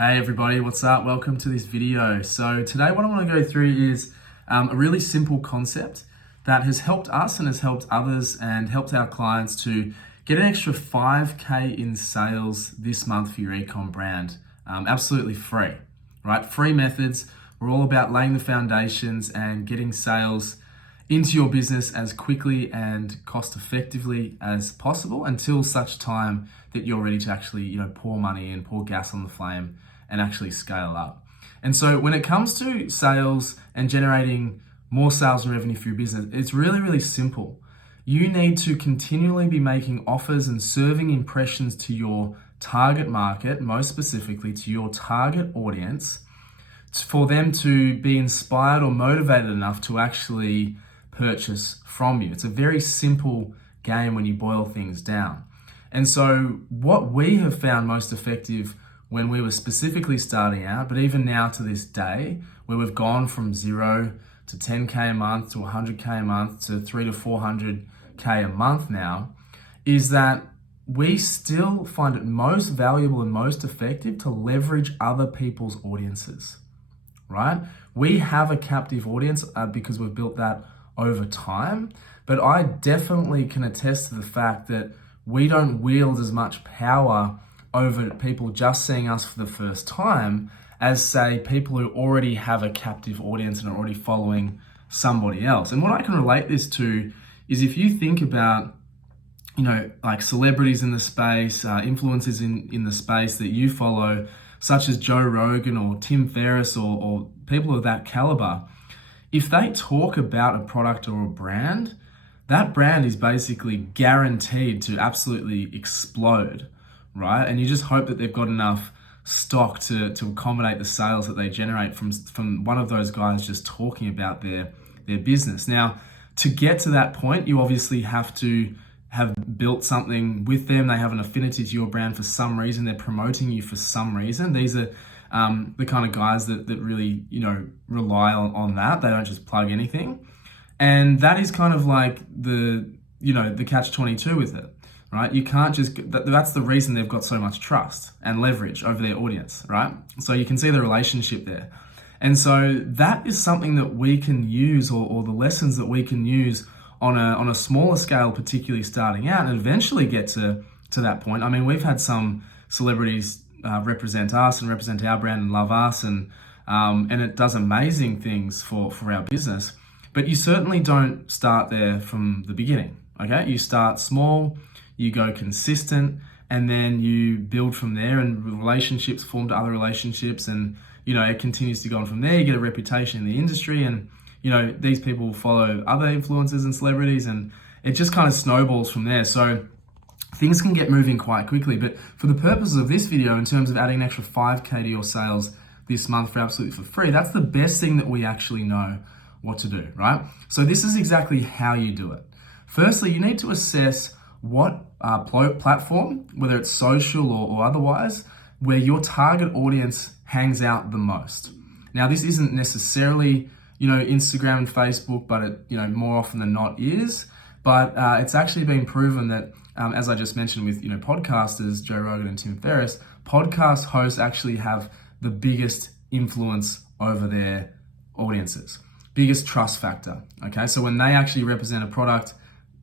Hey everybody, what's up? Welcome to this video. So today what I want to go through is a really simple concept that has helped us and has helped others and helped our clients to get an extra 5K in sales this month for your ecom brand. Absolutely free, right? Free methods. We're all about laying the foundations and getting sales into your business as quickly and cost effectively as possible until such time that you're ready to actually, pour money in, pour gas on the flame and actually scale up. And so when it comes to sales and generating more sales and revenue for your business, it's really, really simple. You need to continually be making offers and serving impressions to your target market, most specifically to your target audience, for them to be inspired or motivated enough to actually purchase from you. It's a very simple game when you boil things down. And so what we have found most effective when we were specifically starting out, but even now to this day, where we've gone from 0 to 10K a month to 100K a month to 300 to 400K a month now, is that we still find it most valuable and most effective to leverage other people's audiences, right? We have a captive audience because we've built that over time, but I definitely can attest to the fact that we don't wield as much power over people just seeing us for the first time as, say, people who already have a captive audience and are already following somebody else. And what I can relate this to is if you think about, like celebrities in the space, influencers in the space that you follow, such as Joe Rogan or Tim Ferriss or people of that caliber, if they talk about a product or a brand, that brand is basically guaranteed to absolutely explode, right? And you just hope that they've got enough stock to accommodate the sales that they generate from one of those guys just talking about their business. Now, to get to that point, you obviously have to have built something with them. They have an affinity to your brand for some reason. They're promoting you for some reason. These are the kind of guys that really, rely on that. They don't just plug anything. And that is kind of like the catch-22 with it, right? You can't just, that's the reason they've got so much trust and leverage over their audience, right? So you can see the relationship there. And so that is something that we can use or the lessons that we can use on a smaller scale, particularly starting out, and eventually get to that point. I mean, we've had some celebrities represent us and represent our brand and love us, and it does amazing things for our business. But you certainly don't start there from the beginning, okay? You start small, you go consistent, and then you build from there, and relationships form to other relationships, and it continues to go on from there. You get a reputation in the industry, and these people follow other influencers and celebrities, and it just kind of snowballs from there. So things can get moving quite quickly. But for the purposes of this video, in terms of adding an extra 5K to your sales this month for absolutely for free, that's the best thing that we actually know what to do, right? So this is exactly how you do it. Firstly, you need to assess what platform, whether it's social or otherwise, where your target audience hangs out the most. Now, this isn't necessarily, Instagram and Facebook, but it, more often than not is. But it's actually been proven that, as I just mentioned with, podcasters, Joe Rogan and Tim Ferriss, podcast hosts actually have the biggest influence over their audiences, biggest trust factor, okay? So when they actually represent a product,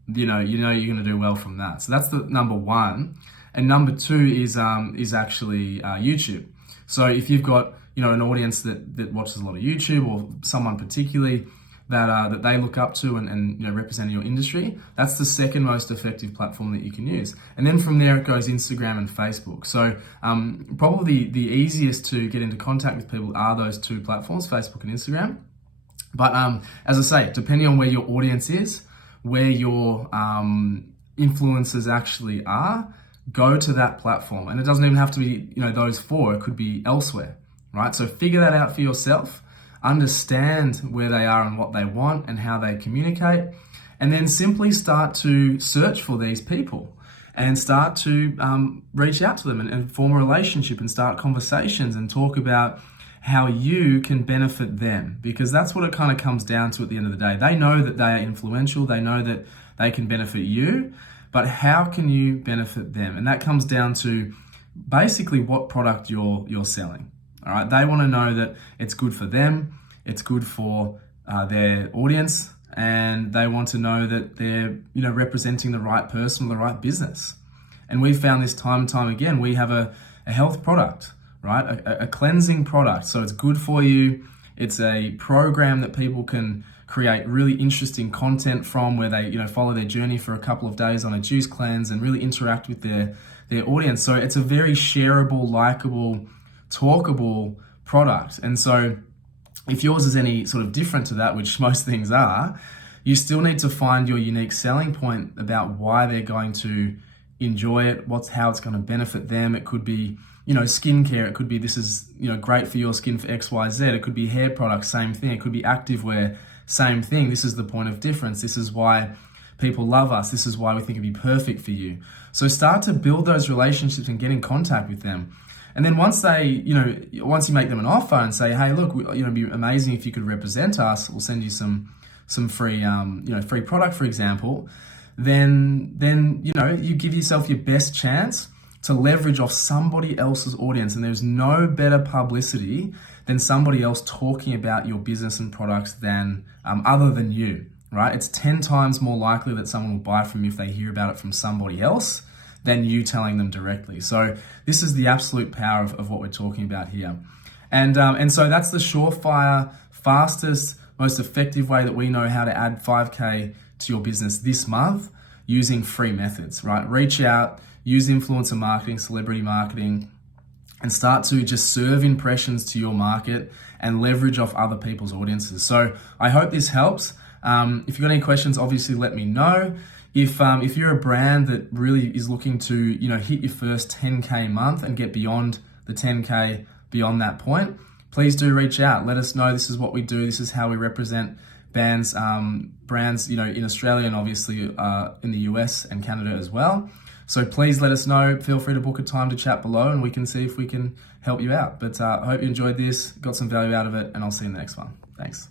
you're going to do well from that. So that's the number one. And number two is actually YouTube. So if you've got, an audience that watches a lot of YouTube, or someone particularly that they look up to and representing your industry, that's the second most effective platform that you can use. And then from there it goes Instagram and Facebook. So probably the easiest to get into contact with people are those two platforms, Facebook and Instagram. But as I say, depending on where your audience is, where your influencers actually are, go to that platform. And it doesn't even have to be those four, it could be elsewhere, right? So figure that out for yourself. Understand where they are and what they want and how they communicate, and then simply start to search for these people and start to reach out to them and form a relationship and start conversations and talk about how you can benefit them, because that's what it kind of comes down to at the end of the day. They know that they are influential, they know that they can benefit you, but how can you benefit them? And that comes down to basically what product you're selling. All right, they want to know that it's good for them, it's good for their audience, and they want to know that they're representing the right person or the right business. And we found this time and time again. We have a health product, right? A cleansing product. So it's good for you. It's a program that people can create really interesting content from, where they follow their journey for a couple of days on a juice cleanse and really interact with their audience. So it's a very shareable, likable, talkable product. And so if yours is any sort of different to that, which most things are, you still need to find your unique selling point about why they're going to enjoy it, how it's going to benefit them. It could be, skincare. It could be, this is, great for your skin for XYZ. It could be hair products, same thing. It could be activewear, same thing. This is the point of difference. This is why people love us. This is why we think it'd be perfect for you. So start to build those relationships and get in contact with them. And then once once you make them an offer and say, hey, look, it'd be amazing if you could represent us. We'll send you some free, free product, for example. Then you give yourself your best chance to leverage off somebody else's audience. And there's no better publicity than somebody else talking about your business and products than other than you, right? It's 10 times more likely that someone will buy from you if they hear about it from somebody else than you telling them directly. So this is the absolute power of what we're talking about here. And so that's the surefire, fastest, most effective way that we know how to add 5K to your business this month, using free methods, right? Reach out, use influencer marketing, celebrity marketing, and start to just serve impressions to your market and leverage off other people's audiences. So I hope this helps. If you've got any questions, obviously let me know. If you're a brand that really is looking to hit your first 10K month and get beyond the 10K beyond that point, please do reach out. Let us know. This is what we do. This is how we represent brands in Australia and obviously in the US and Canada as well. So please let us know. Feel free to book a time to chat below and we can see if we can help you out. But I hope you enjoyed this, got some value out of it, and I'll see you in the next one. Thanks.